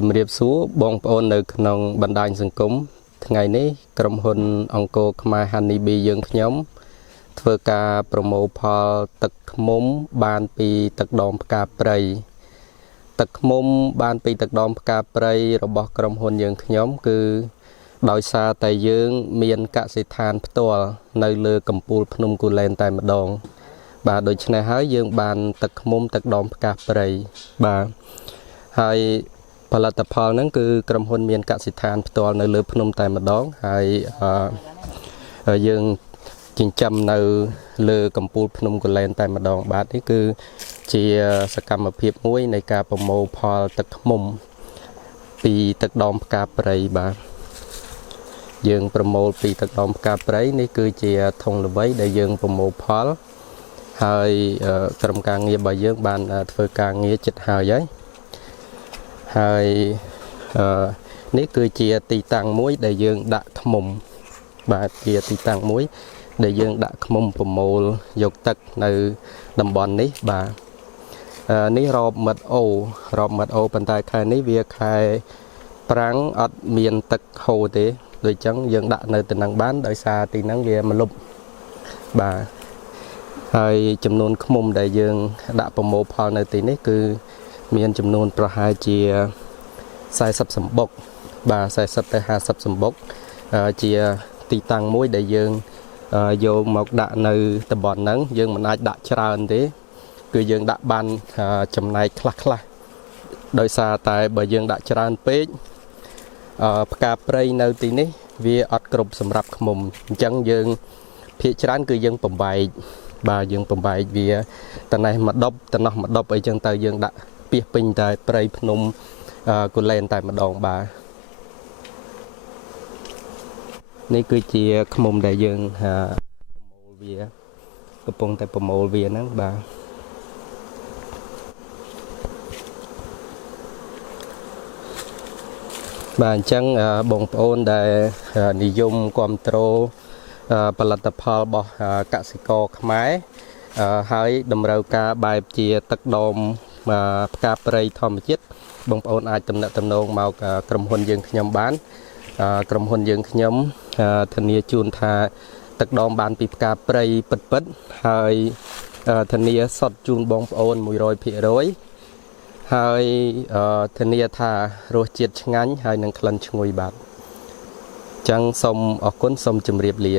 ជំរាបសួរបងប្អូននៅក្នុងបណ្ដាញសង្គមថ្ងៃនេះក្រុមហ៊ុនអង្គរខ្មែរ Honey Bee យើងខ្ញុំធ្វើការប្រមូលផលទឹកឃ្មុំបានពីទឹកដមផ្កាព្រៃទឹកឃ្មុំបានពីទឹកដមផ្កាព្រៃរបស់ក្រុមហ៊ុនយើងខ្ញុំគឺដោយសារតែយើងមានកសិដ្ឋានផ្ទាល់នៅលើកំពូលភ្នំគូលែនតែម្ដងបាទដូច្នេះហើយយើងបានទឹកឃ្មុំទឹកដមផ្កាព្រៃបាទហើយផលិតផលហ្នឹងគឺក្រុមហ៊ុនមានកសិដ្ឋានផ្ទាល់នៅលើភ្នំតែម្ដងហើយយើងចិញ្ចឹមនៅលើកំពូលភ្នំកូលែនតែម្ដងបាទនេះគឺជាសកម្មភាពមួយនៃការប្រមូលផលទឹកឃ្មុំពីទឹកដមផ្កាព្រៃបាទយើងប្រមូលពីទឹកដមផ្កាព្រៃនេះគឺជាធុងល្វៃដែលយើងប្រមូលផលហើយក្រុមការងាររបស់យើងបានធ្វើការងារចិត្តហើយនេះគឺជាទីតាំងមួយដែលយើងដាក់ឃ្មុំបាទជាទីតាំងមួយដែលយើងដាក់ឃ្មុំប្រមូលយកទឹកនៅតំបន់នេះបាទនេះរ៉បមិត្តអូប៉ុន្តែខែនេះវាខែប្រាំងអត់មានទឹកហូរទេដូចអញ្ចឹងយើងដាក់នៅទៅនឹងបានដោយសារទីហ្នឹងវាម្លប់បាទហើយចំនួនឃ្មុំដែលយើងដាក់ប្រមូលផលនៅទីនេះគឺមានចំនួនប្រហែលជា40សម្បុកបាទ40ទៅ50សម្បុកជាទីតាំងមួយដែលយើងយកមកដាក់នៅតំបន់ហ្នឹងយើងមិនអាចដាក់ច្រើនទេគឺយើងដាក់បានចំណែកខ្លះដោយសារតែបើយើងដាក់ច្រើនពេកផ្កាព្រៃនៅទីនេះវាអត់គ្រប់សម្រាប់ឃ្មុំអញ្ចឹងយើងភាគច្រើនគឺយើងបំបែកបាទយើងបំបែកវាតនេះមួយដប់តនោះមួយដប់អីចឹងទៅយើងដាក់ពីពេញតែព្រៃភ្នំគូលែនតែម្ដងបាទនេះគឺជាឃ្មុំដែលយើងប្រមូលវាកំពុងតែប្រមូលវាហ្នឹងបាទបាទអញ្ចឹងបងប្អូនដែលនិយមគាំទ្រផលិតផលរបស់កសិករខ្មែរហើយតម្រូវការបែបជាទឹកដមផ្កាព្រៃធម្មជាតិបងប្អូនអាចទំនាក់ទំនងមកក្រុមហ៊ុនយើងខ្ញុំបានក្រុមហ៊ុនយើងខ្ញុំធានាជូនថាទឹកដមបានពីផ្កាព្រៃពិតហើយធានាសុទ្ធជូនបងប្អូន 100% ហើយធានាថារសជាតិឆ្ងាញ់ហើយនឹងក្លិនឈ្ងុយបាទអញ្ចឹងសូមអរគុណសូមជម្រាបលា